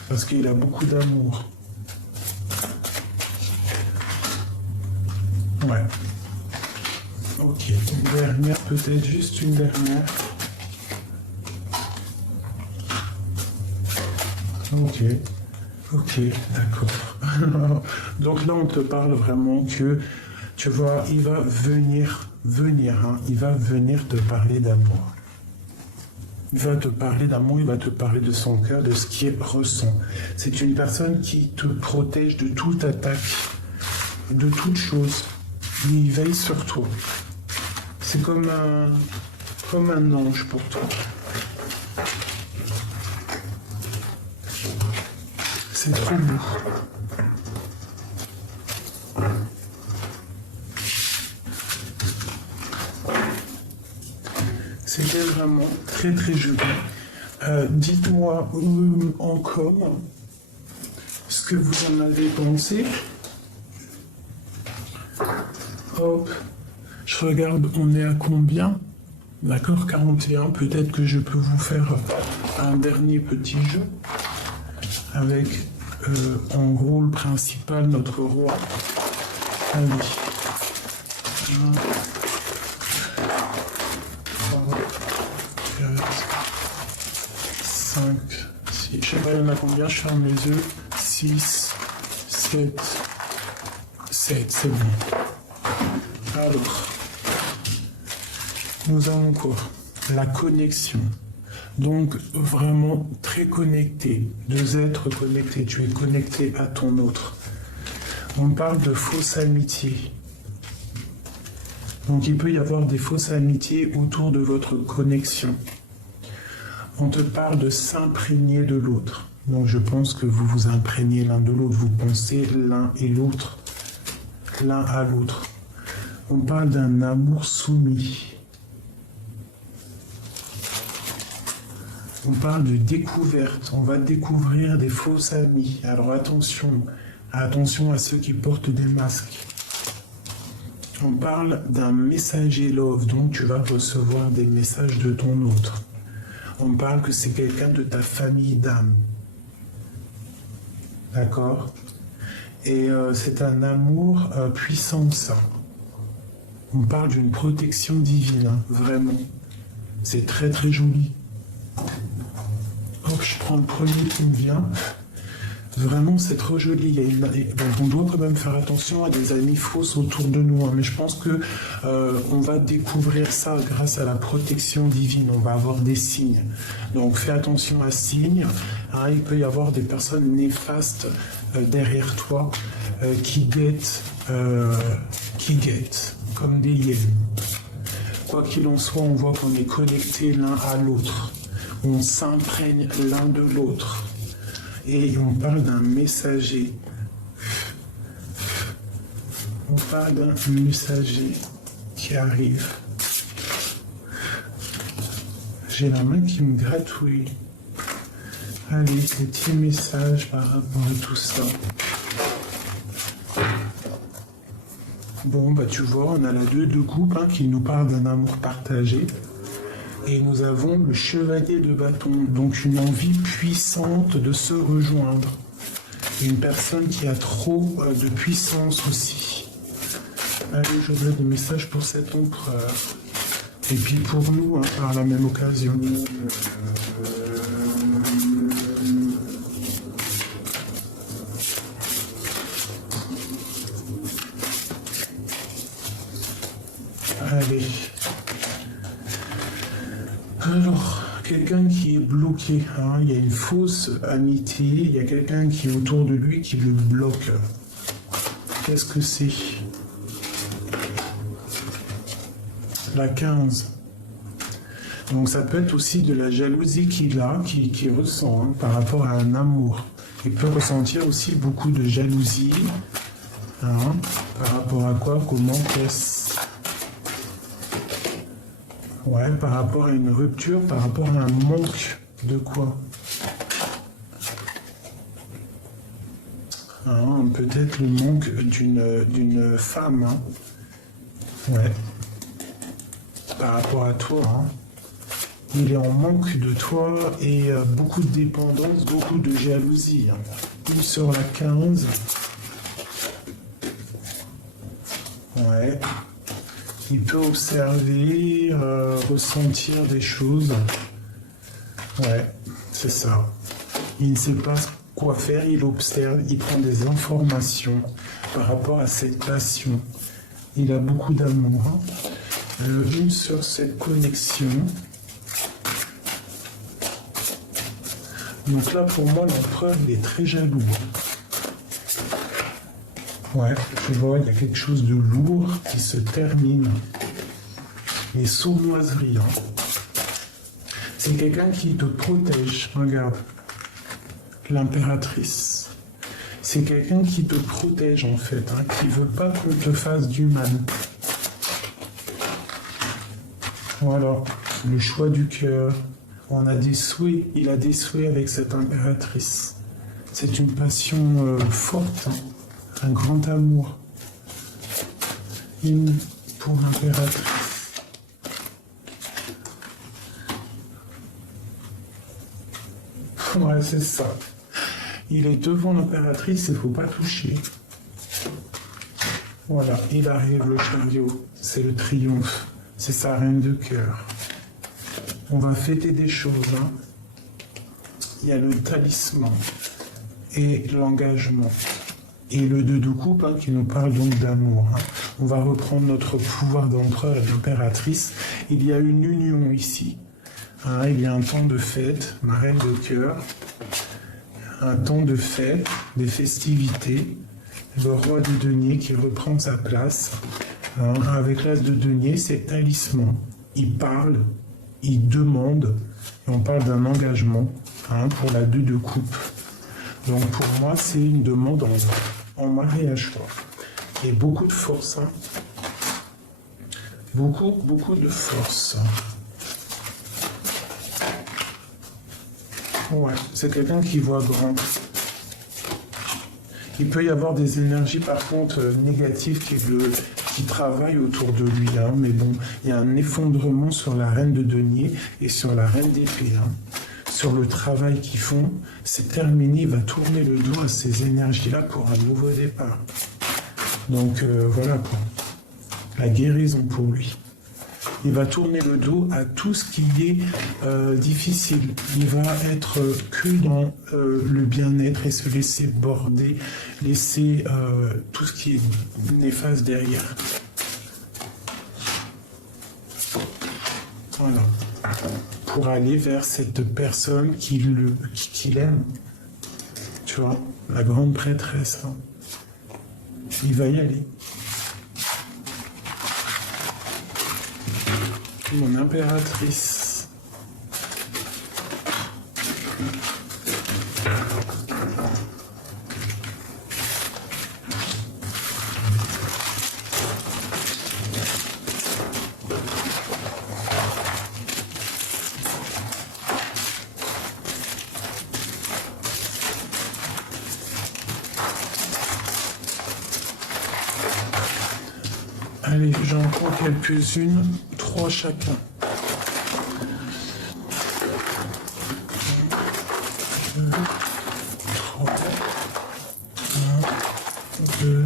parce qu'il a beaucoup d'amour. Ouais. Ok, une dernière, peut-être juste une dernière. Ok, ok, d'accord. Donc là, on te parle vraiment que, tu vois, il va venir, hein, il va venir te parler d'amour. Il va te parler d'amour, il va te parler de son cœur, de ce qu'il ressent. C'est une personne qui te protège de toute attaque, de toute chose. Il veille sur toi. C'est comme un ange pour toi. C'est trop beau. C'était vraiment très très joli. Dites-moi en com ce que vous en avez pensé. Hop, je regarde, on est à combien? D'accord, 41. Peut-être que je peux vous faire un dernier petit jeu avec en gros le principal, notre roi. Allez. 1, 3, 4, 5, 6. Je sais pas, il y en a combien, je ferme les yeux. 6, 7, 7, c'est bon. Alors, nous avons quoi? La connexion. Donc, vraiment très connecté. Deux êtres connectés. Tu es connecté à ton autre. On parle de fausse amitié. Donc, il peut y avoir des fausses amitiés autour de votre connexion. On te parle de s'imprégner de l'autre. Donc, je pense que vous vous imprégnez l'un de l'autre. Vous pensez l'un et l'autre, l'un à l'autre. On parle d'un amour soumis. On parle de découverte. On va découvrir des faux amis. Alors attention, attention à ceux qui portent des masques. On parle d'un messager love, donc tu vas recevoir des messages de ton autre. On parle que c'est quelqu'un de ta famille d'âme. D'accord? Et c'est un amour puissant, ça. On parle d'une protection divine, hein, vraiment. C'est très très joli. Hop, je prends le premier qui me vient. Vraiment, c'est trop joli. Donc, on doit quand même faire attention à des amis fausses autour de nous. Hein. Mais je pense que on va découvrir ça grâce à la protection divine. On va avoir des signes. Donc, fais attention à ces signes. Hein, il peut y avoir des personnes néfastes derrière toi qui guettent comme des hyènes. Quoi qu'il en soit, on voit qu'on est connectés l'un à l'autre. On s'imprègne l'un de l'autre. Et on parle d'un messager. On parle d'un messager qui arrive. J'ai la main qui me gratouille. Allez, petit message par rapport à tout ça. Bon, bah tu vois, on a la 2 de coupe hein, qui nous parle d'un amour partagé. Et nous avons le chevalier de bâton, donc une envie puissante de se rejoindre. Une personne qui a trop de puissance aussi. Allez, je veux des messages pour cet empereur. Et puis pour nous, hein, par la même occasion. Allez. Alors, quelqu'un qui est bloqué, hein, il y a une fausse amitié, il y a quelqu'un qui est autour de lui qui le bloque. Qu'est-ce que c'est? La 15. Donc ça peut être aussi de la jalousie qu'il a, qui ressent hein, par rapport à un amour. Il peut ressentir aussi beaucoup de jalousie. Hein, par rapport à quoi? Comment qu'est-ce? Ouais, par rapport à une rupture, par rapport à un manque de quoi? Hein, peut-être le manque d'une femme. Hein. Ouais. par rapport à toi. Hein. Il est en manque de toi et beaucoup de dépendance, beaucoup de jalousie. Hein. Une sur la 15. Ouais. Il peut observer, ressentir des choses. Ouais, c'est ça. Il ne sait pas quoi faire, il observe, il prend des informations par rapport à cette passion. Il a beaucoup d'amour. Hein. Une sur cette connexion. Donc là, pour moi, l'empereur, il est très jaloux. Ouais, tu vois, il y a quelque chose de lourd qui se termine. Les sournoiseries. Hein. C'est quelqu'un qui te protège. Regarde. L'impératrice. C'est quelqu'un qui te protège, en fait. Hein, qui ne veut pas qu'on te fasse du mal. Voilà. Le choix du cœur. On a des souhaits. Il a des souhaits avec cette impératrice. C'est une passion forte. Hein. Un grand amour. Une pour l'impératrice. Ouais, c'est ça. Il est devant l'impératrice, il ne faut pas toucher. Voilà, il arrive le chariot. C'est le triomphe. C'est sa reine de cœur. On va fêter des choses. Hein. Il y a le talisman et l'engagement. Et le 2 de coupe hein, qui nous parle donc d'amour. Hein. On va reprendre notre pouvoir d'empereur et d'impératrice. Il y a une union ici. Hein, il y a un temps de fête, ma reine de cœur. Un temps de fête, des festivités. Le roi de denier qui reprend sa place. Hein, avec l'as de denier, c'est talisman. Il parle, il demande. Et on parle d'un engagement hein, pour la 2 de coupe. Donc pour moi, c'est une demande en mariage. Quoi. Et beaucoup de force. Hein. Beaucoup de force. Ouais, c'est quelqu'un qui voit grand. Il peut y avoir des énergies, par contre, négatives qui travaillent autour de lui. Hein. Mais bon, il y a un effondrement sur la reine de denier et sur la reine d'épée. Hein. Sur le travail qu'ils font, c'est terminé, il va tourner le dos à ces énergies-là pour un nouveau départ. Donc voilà quoi, la guérison pour lui. Il va tourner le dos à tout ce qui est difficile. Il va être que dans le bien-être et se laisser border, laisser tout ce qui est néfaste derrière. Voilà. Pour aller vers cette personne qu'il aime. Tu vois, la grande prêtresse. Hein. Il va y aller. Mon impératrice. Allez, j'en prends quelques-unes, 3 chacun. 1, 2, 3, 1, 2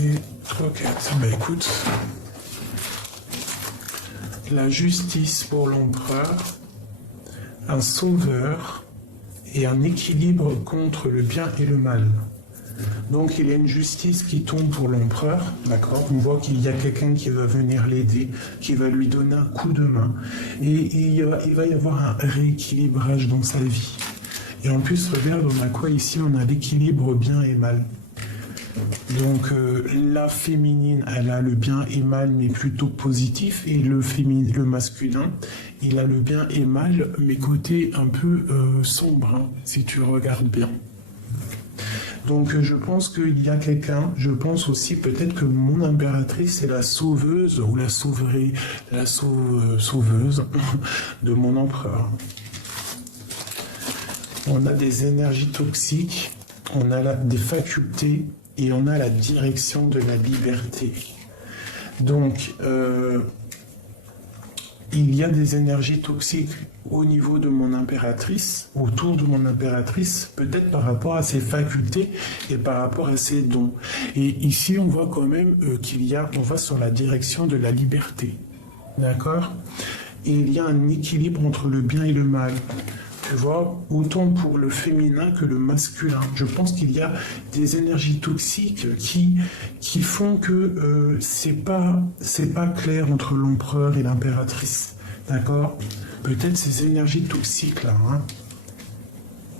et 3, 4. Bah écoute, la justice pour l'empereur, un sauveur et un équilibre contre le bien et le mal. Donc il y a une justice qui tombe pour l'empereur, d'accord. On voit qu'il y a quelqu'un qui va venir l'aider, qui va lui donner un coup de main. Et il va y avoir un rééquilibrage dans sa vie. Et en plus, regarde, on a quoi ici? On a l'équilibre bien et mal. Donc la féminine, elle a le bien et mal, mais plutôt positif. Et le masculin, il a le bien et mal, mais côté un peu sombre, hein, si tu regardes bien. Donc je pense qu'il y a quelqu'un, je pense aussi peut-être que mon impératrice est la sauveuse ou la sauveuse de mon empereur. On a des énergies toxiques, on a des facultés et on a la direction de la liberté. Donc il y a des énergies toxiques au niveau de mon impératrice, autour de mon impératrice, peut-être par rapport à ses facultés et par rapport à ses dons. Et ici, on voit quand même on va sur la direction de la liberté. D'accord? Et il y a un équilibre entre le bien et le mal. Tu vois, autant pour le féminin que le masculin. Je pense qu'il y a des énergies toxiques qui font que c'est pas clair entre l'empereur et l'impératrice. D'accord? Peut-être ces énergies toxiques là. Hein.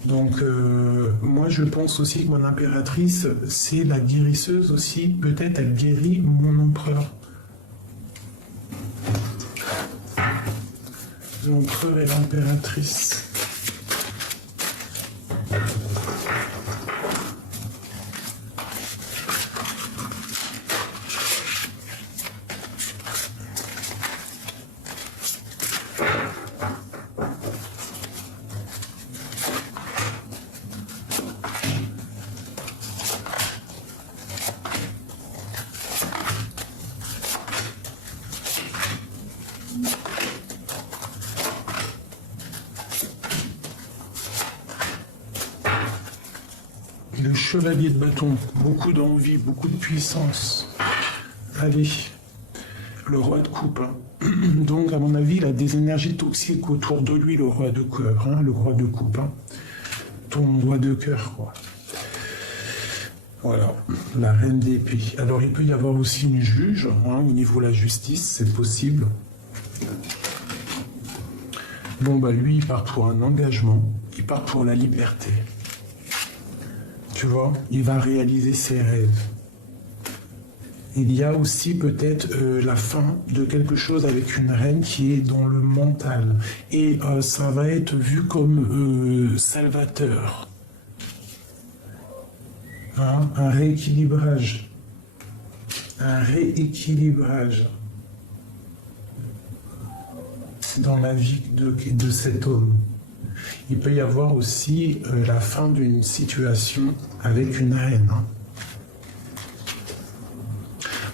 Donc moi je pense aussi que mon impératrice c'est la guérisseuse aussi. Peut-être elle guérit mon empereur. L'empereur et l'impératrice. Le chevalier de bâton, beaucoup d'envie, beaucoup de puissance. Allez, le roi de coupe. Hein. Donc, à mon avis, il a des énergies toxiques autour de lui, le roi de cœur, hein, le roi de coupe. Hein. Ton roi de cœur, quoi. Voilà, la reine d'épée. Alors, il peut y avoir aussi une juge, hein, au niveau de la justice, c'est possible. Bon, bah lui, il part pour un engagement, il part pour la liberté. Tu vois, il va réaliser ses rêves. Il y a aussi peut-être la fin de quelque chose avec une reine qui est dans le mental. Et ça va être vu comme salvateur. Hein, un rééquilibrage. Un rééquilibrage dans la vie de cet homme. Il peut y avoir aussi la fin d'une situation avec une reine. Hein.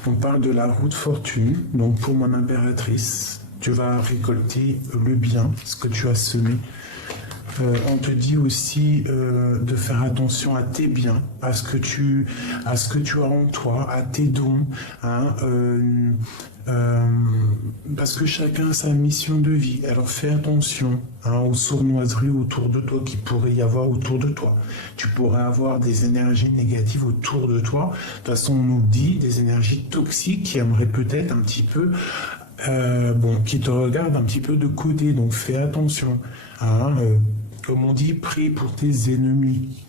On parle de la roue de fortune, donc pour mon impératrice, tu vas récolter le bien, ce que tu as semé. On te dit aussi de faire attention à tes biens, à ce que tu as en toi, à tes dons, hein, parce que chacun a sa mission de vie. Alors fais attention hein, aux sournoiseries autour de toi qu'il pourrait y avoir autour de toi. Tu pourrais avoir des énergies négatives autour de toi. De toute façon, on nous dit des énergies toxiques qui aimeraient peut-être un petit peu, qui te regardent un petit peu de côté. Donc fais attention. Hein, comme on dit, prie pour tes ennemis.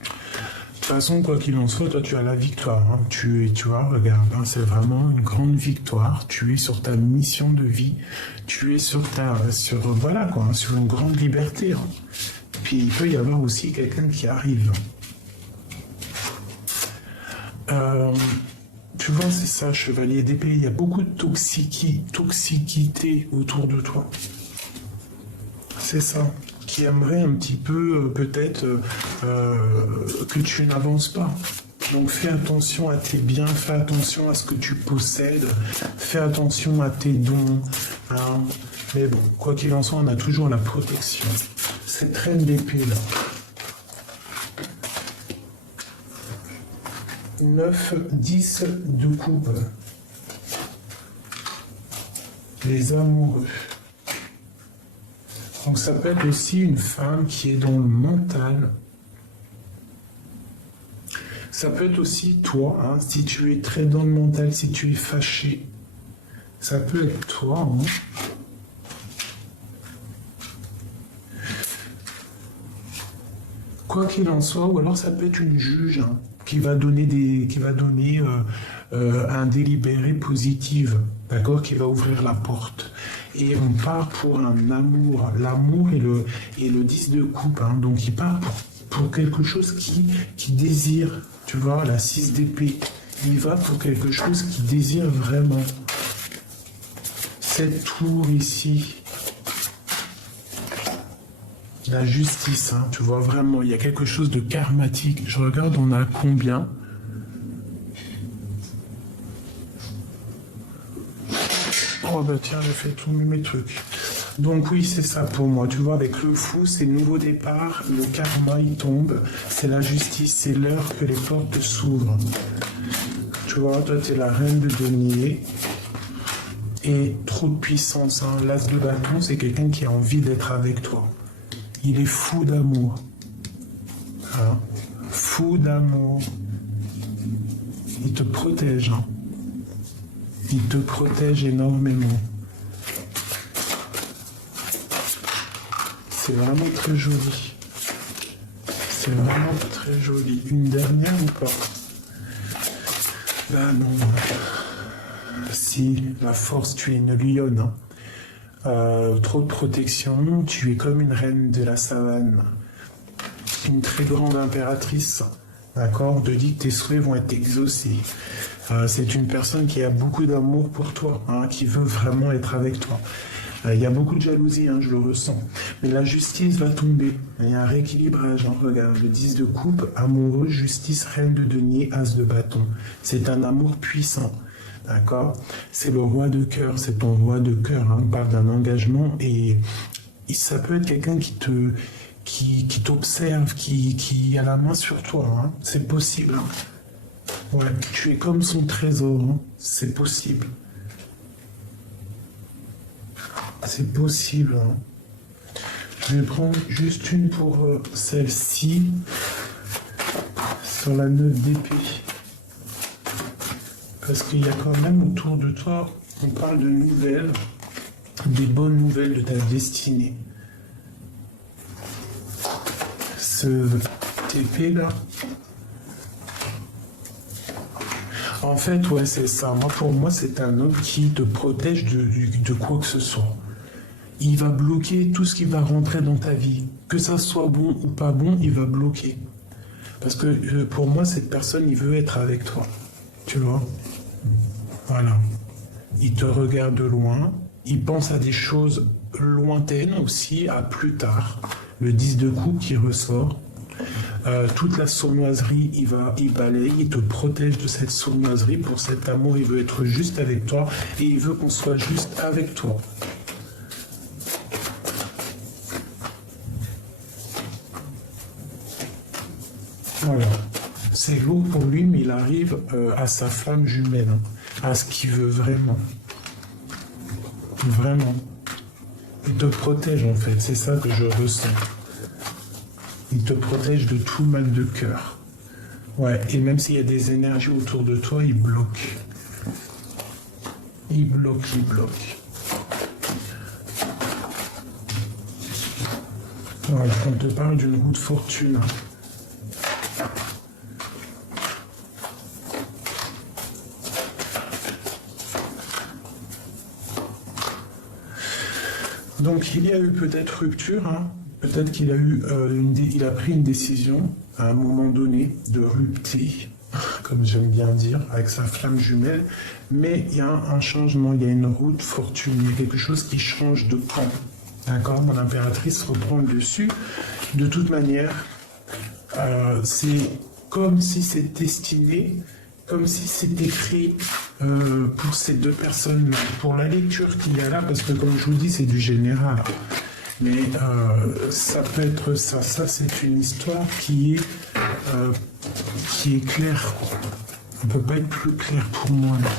De toute façon, quoi qu'il en soit, toi, tu as la victoire. Hein. Tu vois, regarde, hein, c'est vraiment une grande victoire. Tu es sur ta mission de vie. Tu es sur une grande liberté. Hein. Puis, il peut y avoir aussi quelqu'un qui arrive. Tu vois, c'est ça, chevalier d'épée. Il y a beaucoup de toxicité autour de toi. C'est ça. Qui aimerait un petit peu peut-être que tu n'avances pas. Donc fais attention à tes biens, fais attention à ce que tu possèdes, fais attention à tes dons. Hein. Mais bon, quoi qu'il en soit, on a toujours la protection. Cette reine d'épée là. 9, 10 de coupe. Les amoureux. Donc ça peut être aussi une femme qui est dans le mental. Ça peut être aussi toi, hein, si tu es très dans le mental, si tu es fâché. Ça peut être toi. Hein. Quoi qu'il en soit, ou alors ça peut être une juge hein, qui va donner un délibéré positif, d'accord, qui va ouvrir la porte. Et on part pour un amour. L'amour et le 10 de coupe. Hein. Donc il part pour quelque chose qui désire. Tu vois, la 6 d'épée. Il va pour quelque chose qu'il désire vraiment. Cette tour ici. La justice. Hein. Tu vois, vraiment, il y a quelque chose de karmatique. Je regarde, on a combien ? Oh bah tiens, j'ai fait tomber mes trucs. Donc oui, c'est ça pour moi. Tu vois, avec le fou, c'est le nouveau départ, le karma, il tombe, c'est la justice, c'est l'heure que les portes s'ouvrent. Tu vois, toi, tu es la reine de denier. Et trop de puissance, hein. L'as de bâton, c'est quelqu'un qui a envie d'être avec toi. Il est fou d'amour. Hein. Fou d'amour. Il te protège. Hein. Il te protège énormément. C'est vraiment très joli. C'est vraiment très joli. Une dernière ou pas? Ah non. Si, la force, tu es une lionne. Hein. Trop de protection, tu es comme une reine de la savane. Une très grande impératrice. D'accord? De dit que tes souhaits vont être exaucés. C'est une personne qui a beaucoup d'amour pour toi, hein, qui veut vraiment être avec toi. Il y a beaucoup de jalousie, hein, je le ressens. Mais la justice va tomber. Il y a un rééquilibrage. Hein. Regarde, le 10 de coupe, amoureux, justice, reine de denier, as de bâton. C'est un amour puissant. D'accord? C'est le roi de cœur, c'est ton roi de cœur. Hein. On parle d'un engagement et ça peut être quelqu'un qui t'observe, qui a la main sur toi. Hein. C'est possible. Hein. Ouais, tu es comme son trésor. Hein. C'est possible. C'est possible. Hein. Je vais prendre juste une pour celle-ci. Sur la 9 d'épée. Parce qu'il y a quand même autour de toi, on parle de nouvelles, des bonnes nouvelles de ta destinée. Cette épée-là. En fait, ouais, c'est ça. Moi, pour moi, c'est un homme qui te protège de quoi que ce soit. Il va bloquer tout ce qui va rentrer dans ta vie. Que ça soit bon ou pas bon, il va bloquer. Parce que pour moi, cette personne, il veut être avec toi. Tu vois ? Voilà. Il te regarde de loin. Il pense à des choses lointaines aussi, à plus tard. Le 10 de coupe qui ressort. Toute la sournoiserie, il balaye, il te protège de cette sournoiserie. Pour cet amour, il veut être juste avec toi et il veut qu'on soit juste avec toi. Voilà. C'est lourd pour lui, mais il arrive à sa flamme jumelle, hein, à ce qu'il veut vraiment. Vraiment. Il te protège en fait, c'est ça que je ressens. Il te protège de tout mal de cœur. Ouais, et même s'il y a des énergies autour de toi, il bloque. Il bloque, il bloque. Voilà, on te parle d'une roue de fortune. Donc il y a eu peut-être rupture, hein. Peut-être qu'il a eu il a pris une décision à un moment donné de rupture, comme j'aime bien dire, avec sa flamme jumelle, mais il y a un changement, il y a une roue de fortune, il y a quelque chose qui change de camp. D'accord? Mon impératrice reprend le dessus. De toute manière, c'est comme si c'est destiné, comme si c'est écrit pour ces deux personnes, pour la lecture qu'il y a là, parce que comme je vous dis, c'est du général. Mais ça peut être ça. Ça, c'est une histoire qui est claire. On ne peut pas être plus clair pour moi. Là.